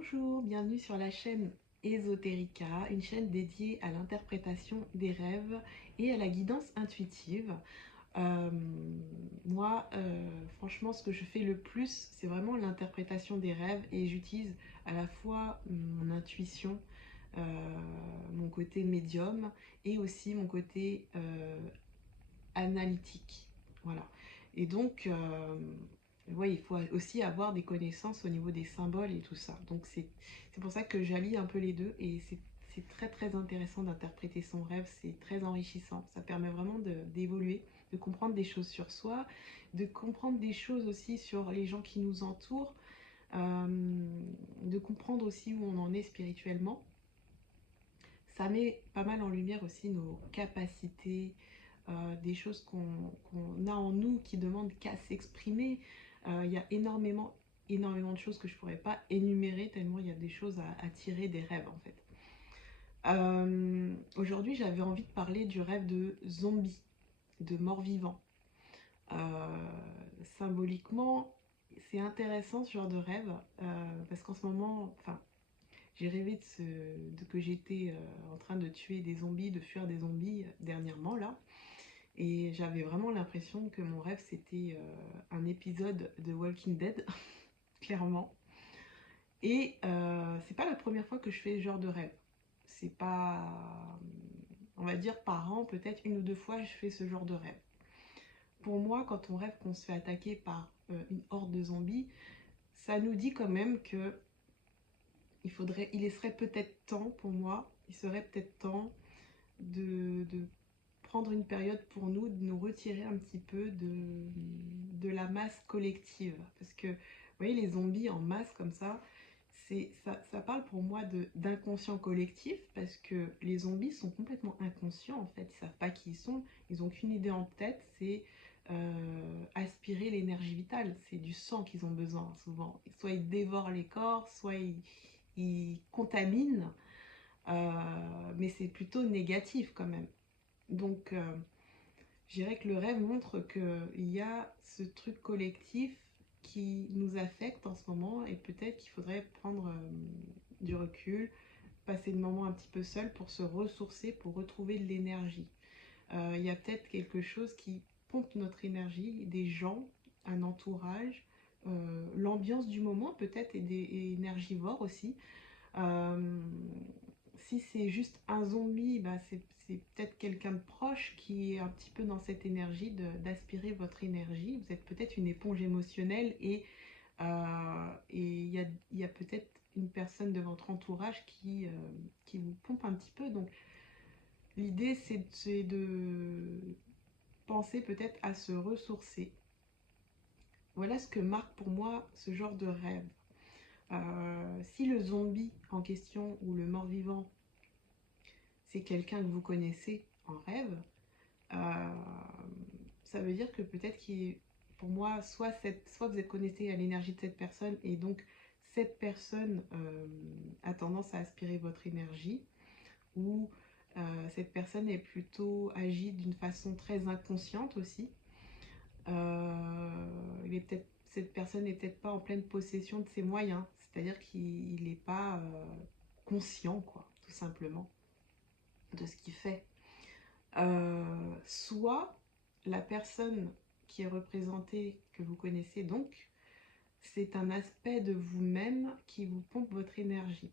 Bonjour, bienvenue sur la chaîne Esoterica, une chaîne dédiée à l'interprétation des rêves et à la guidance intuitive. Euh, Franchement, ce que je fais le plus, c'est vraiment l'interprétation des rêves et j'utilise à la fois mon intuition, euh, mon côté médium et aussi mon côté analytique. Voilà. Et donc, ouais, il faut aussi avoir des connaissances au niveau des symboles et tout ça. Donc, c'est pour ça que j'allie un peu les deux et c'est très très intéressant d'interpréter son rêve, c'est très enrichissant. Ça permet vraiment d'évoluer, de comprendre des choses sur soi, de comprendre des choses aussi sur les gens qui nous entourent, de comprendre aussi où on en est spirituellement. Ça met pas mal en lumière aussi nos capacités, des choses qu'on a en nous qui demandent qu'à s'exprimer. Il y a énormément de choses que je ne pourrais pas énumérer tellement il y a des choses à tirer des rêves en fait. Aujourd'hui, j'avais envie de parler du rêve de zombie, de mort-vivant. Symboliquement, c'est intéressant ce genre de rêve parce qu'en ce moment, enfin, j'ai rêvé que j'étais en train de tuer des zombies, de fuir des zombies dernièrement là. Et j'avais vraiment l'impression que mon rêve c'était un épisode de Walking Dead, clairement. Et c'est pas la première fois que je fais ce genre de rêve. C'est pas. On va dire par an, peut-être une ou deux fois, je fais ce genre de rêve. Pour moi, quand on rêve qu'on se fait attaquer par une horde de zombies, ça nous dit quand même que il serait peut-être temps pour moi, il serait peut-être temps de prendre une période pour nous, de nous retirer un petit peu de la masse collective. Parce que, vous voyez, les zombies en masse comme ça parle pour moi d'inconscient collectif, parce que les zombies sont complètement inconscients en fait, ils savent pas qui ils sont, ils ont qu'une idée en tête, c'est aspirer l'énergie vitale, c'est du sang qu'ils ont besoin souvent. Soit ils dévorent les corps, soit ils contaminent, mais c'est plutôt négatif quand même. Donc, je dirais que le rêve montre qu'il y a ce truc collectif qui nous affecte en ce moment et peut-être qu'il faudrait prendre du recul, passer le moment un petit peu seul pour se ressourcer, pour retrouver de l'énergie. Il y a peut-être quelque chose qui pompe notre énergie, des gens, un entourage, l'ambiance du moment peut-être et énergivore aussi. Euh, Si c'est juste un zombie, bah c'est peut-être quelqu'un de proche qui est un petit peu dans cette énergie d'aspirer votre énergie. Vous êtes peut-être une éponge émotionnelle et il y a peut-être une personne de votre entourage qui vous pompe un petit peu. Donc l'idée c'est de penser peut-être à se ressourcer. Voilà ce que marque pour moi ce genre de rêve. Si le zombie en question ou le mort-vivant c'est quelqu'un que vous connaissez en rêve, euh, ça veut dire que peut-être pour moi, soit vous êtes connecté à l'énergie de cette personne et donc cette personne a tendance à aspirer votre énergie, ou cette personne est plutôt agit d'une façon très inconsciente aussi. Cette personne n'est peut-être pas en pleine possession de ses moyens, c'est-à-dire qu'il n'est pas conscient, quoi, tout simplement, de ce qu'il fait. Soit la personne qui est représentée, que vous connaissez donc, c'est un aspect de vous-même qui vous pompe votre énergie.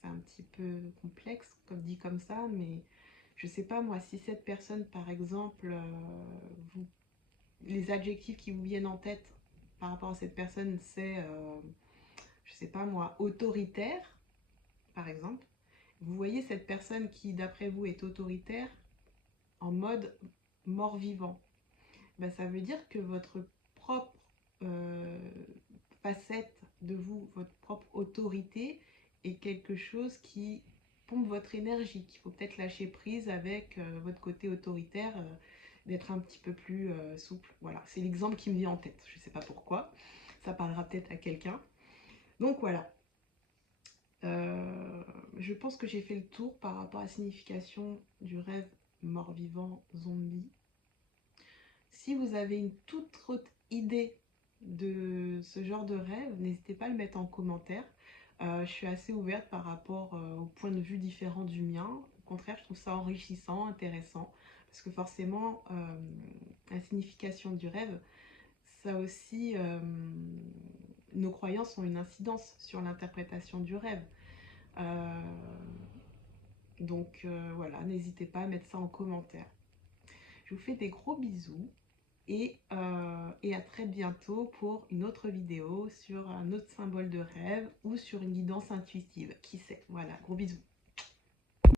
C'est un petit peu complexe, comme dit comme ça, mais je sais pas moi, si cette personne, par exemple, vous, les adjectifs qui vous viennent en tête par rapport à cette personne, c'est, je sais pas moi, autoritaire, par exemple. Vous voyez cette personne qui, d'après vous, est autoritaire en mode mort-vivant. Ben, ça veut dire que votre propre euh, facette de vous, votre propre autorité est quelque chose qui pompe votre énergie, qu'il faut peut-être lâcher prise avec votre côté autoritaire, d'être un petit peu plus souple. Voilà, c'est l'exemple qui me vient en tête. Je ne sais pas pourquoi, ça parlera peut-être à quelqu'un. Donc voilà, euh, je pense que j'ai fait le tour par rapport à la signification du rêve mort-vivant zombie. Si vous avez une toute autre idée de ce genre de rêve, n'hésitez pas à le mettre en commentaire. Je suis assez ouverte par rapport au point de vue différent du mien. Au contraire, je trouve ça enrichissant, intéressant, parce que forcément, la signification du rêve, ça aussi, nos croyances ont une incidence sur l'interprétation du rêve. Euh, donc voilà, n'hésitez pas à mettre ça en commentaire. Je vous fais des gros bisous et à très bientôt pour une autre vidéo sur un autre symbole de rêve ou sur une guidance intuitive. Qui sait? Voilà, gros bisous.